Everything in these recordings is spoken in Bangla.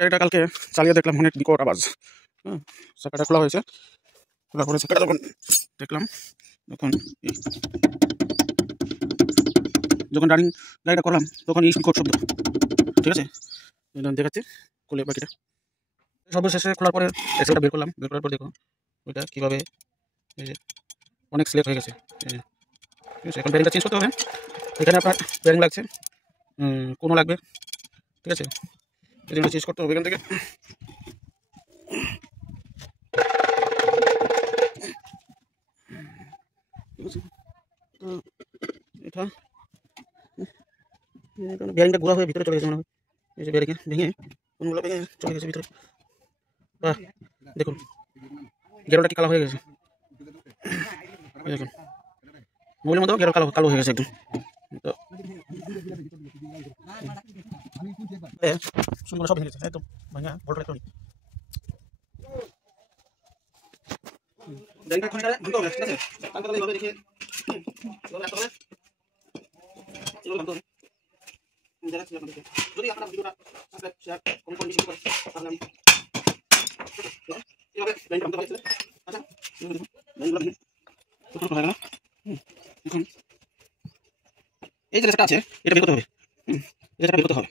গাড়িটা কালকে চালিয়ে দেখলাম অনেক বিকট আওয়াজ। চাকাটা খোলা হয়েছে, খোলা করে চাকাটা যখন দেখলাম, যখন রানিং গাড়িটা করলাম তখন এই বিকট শব্দ। ঠিক আছে, দেখাচ্ছি খুলে বাকিটা। সর্বশেষে খোলার পরে এক্সেলটা বের করলাম, বের করার পর দেখো ওইটা কীভাবে এই যে অনেক স্লেট হয়ে গেছে। ঠিক আছে, এখন ব্যারিংটা চেঞ্জ করতে হবে। এখানে আপনার ব্যারিং লাগছে, কোনো লাগবে। ঠিক আছে, এই জন্য চেঞ্জ করতে হবে এখান থেকে। ঠিক আছে, তো এটা ব্যারিংটা ঘোরা হয়ে ভিতরে চলে গেছে মনে হয়। এই যে ব্যারিংয়ে ভেঙে কোনগুলো ভেঙে চলে গেছে ভিতরে। বাহ, দেখুন গেরোটা কি কালো হয়ে গেছে। দেখুন মোবাইলের মধ্যেও গেরো কালো কালো হয়ে গেছে একদম। তো শুনগুলো সব ভেঙে গেছে একদম ভাঙা ভোল্টের ইলেকট্রনিক। ব্যারিংটা খোলা ভাঙতে হবে। ঠিক আছে, তারপরে এইভাবে দেখে যদি আপনারা ভিডিওটা সাবস্ক্রাইব শেয়ার কমেন্ট করে বেশি করে তাহলে আমি এইভাবে ব্যারিংটা ভাঙতে পারছি। আচ্ছা, ব্যারিংগুলো ভেঙে ছোট হয়ে গেল। এখন এই যে রেসটা আছে এটা বের করতে হবে। এই রেসটা বের করতে হবে।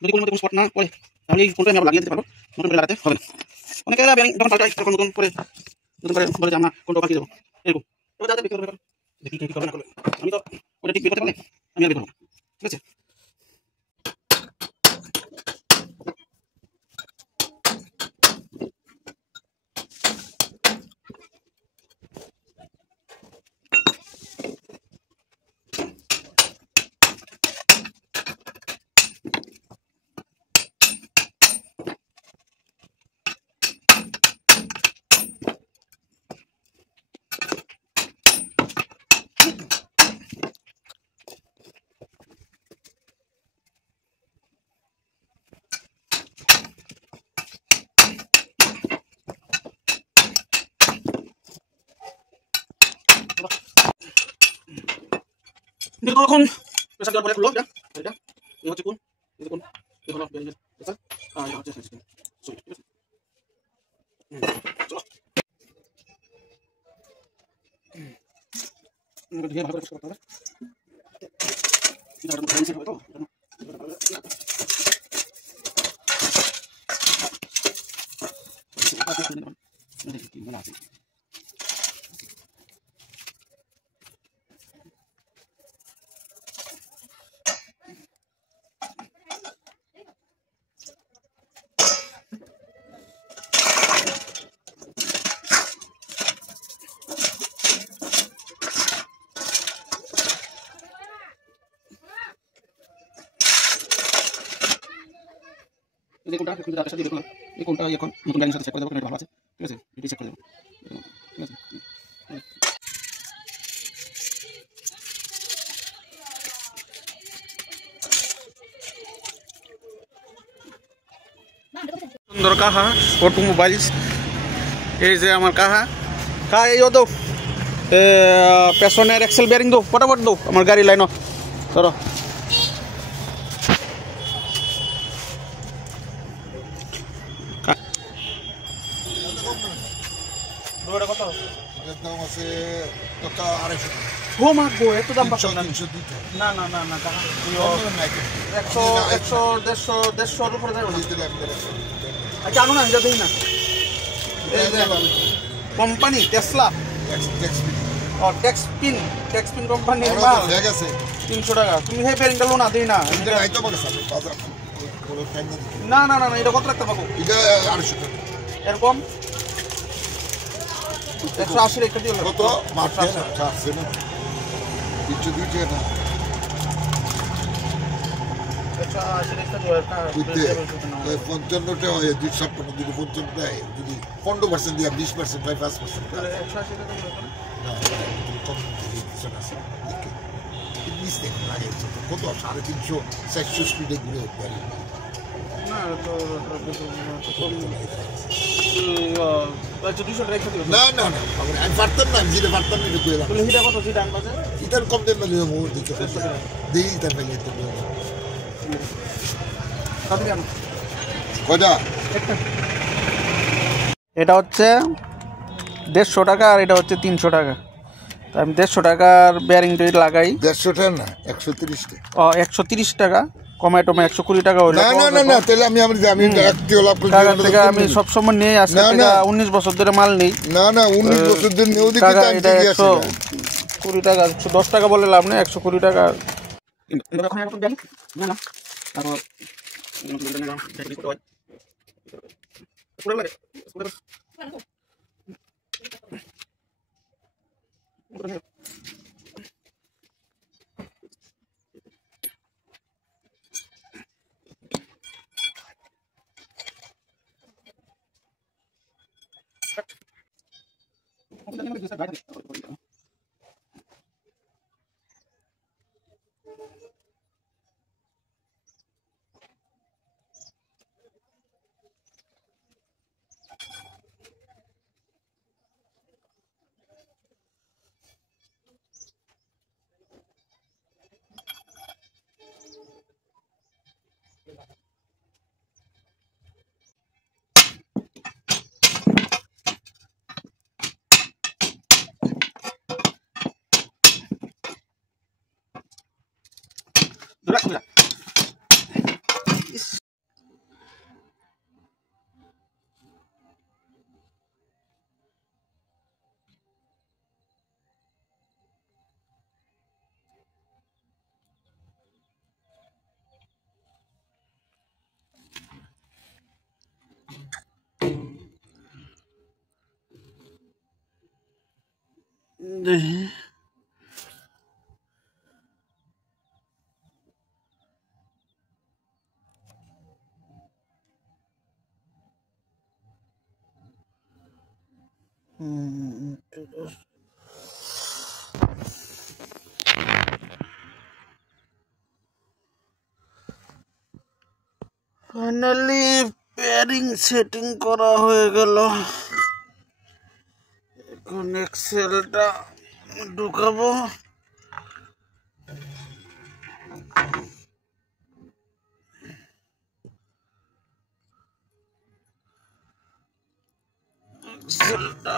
যদি কোনো মতে কোনো স্পট না পড়ে তাহলে এই ফোনটা আমি আবার লাগিয়ে দিতে পারবো, নতুন করে লাগাতে হবে না। অনেকে ব্যারিং যখন পাল্টায় তখন নতুন করে বলে যে আমরা কোনটা পাঠিয়ে দেবো এরকম। তবে যাতে বিক্রি করবে দেখি কি করবে না করবে, আমি তো ওটা ঠিক বিক্রি করতে পারলে আমি আর বের করবো। ঠিক আছে, এখন প্রেসার দেওয়ার পরে খুললো এটা। এটা এই হচ্ছে কোন, এই কোন, এই হলো ব্যারিংয়ের প্রেসার, আর এটা হচ্ছে সেন্সিং। ঠিক আছে, চলো ধীরে ভালো করে করতে হবে। এটা ব্যারিং সেট হবে তো দেখি কি মনে আছে। এই কোনটা একটু দাঁড়াতে সাথে দেখলাম, এই কোনটা এখন নতুন ব্যারিং সাথে চেক করে দেবো, কোনটা ভালো আছে। ঠিক আছে, এটি চেক করে দেবো। ঠিক আছে, সুন্দর কাহা অটোমোবাইলস। এই যে আমার কাহা কাহা এই দো পেছনের এক্সেল বেয়ারিং দো ফটাফট দো আমার গাড়ি লাইন ধরো। কত দাম আছে? টাকা 250। ও মা গো, এত দাম পাচ্ছ না? না না না না, 100 150 উপরে যাবে না। আচ্ছা আনো না, এটা দেই না। কোম্পানি টেসলা ও টেক্সপিন কোম্পানির মাল 300 টাকা। তুমি সেই বেরিংটা লো না, দেই না। না না না না, এটা কত রাখতে পাবো? এটা 250 টাকা এরকম। 180 রেখে দিও কত মাত্রা আছে না? 300 দিতে না, 180 রেখে দিও একটা 55 টাকা হয়। 250 যদি 55 দেয়, যদি 15% দিয়া 20% বাই 5% তাহলে 180 টাকা দিও না। কম দিতে আছে ইংলিশ দেখুন লাগে কত 350 400 স্পিডে ঘুরে পারি না তো আচ্ছা 200 টাকা রেখে দিও। না না না, আমি পারতাম না, আমি যেটা পারতাম না এটা কইলাম। তাহলে হিটা কত যেটা আনবাজে ইতার কম দেন না, মো দিতে দেই তার বাইরে তো কত এটা হচ্ছে 150 টাকা আর এটা হচ্ছে 300 টাকা। আমি 150 টাকার বেয়ারিংটা লাগাই। 150 টাকা না 130 টাকা। 130 টাকা কমায় টমায় 120 টাকা হইলো। না তাহলে আমি লাভ করছি। আমি সবসময় নেই, আজকে 19 বছর ধরে মাল নেই। না 19 বছর ধরে নেও দেখি এটা 120 টাকা, 110 টাকা বলে লাভ নেই, 120 টাকা। ফাইনালি বেয়ারিং সেটিং করা হয়ে গেল। এখন এক্সেলটা ঢুকাবো। এক্সেলটা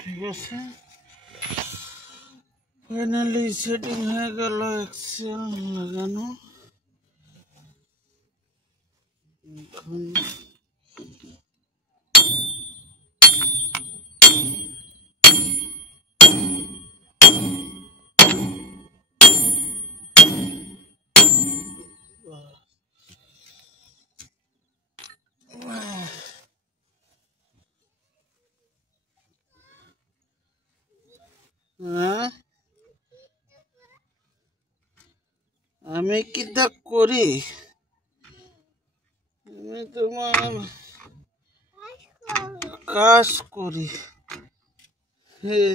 ঠিক আছে, ফাইনালি সেটিং হয়ে গেল এক্সেল লাগানো। এখন আমি কিটা করি, আমি তোমার কাজ করি। এই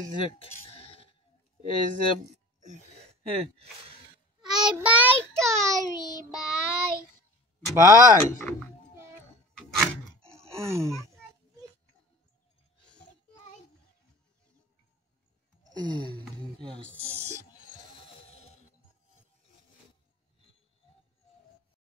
যে বাই yes.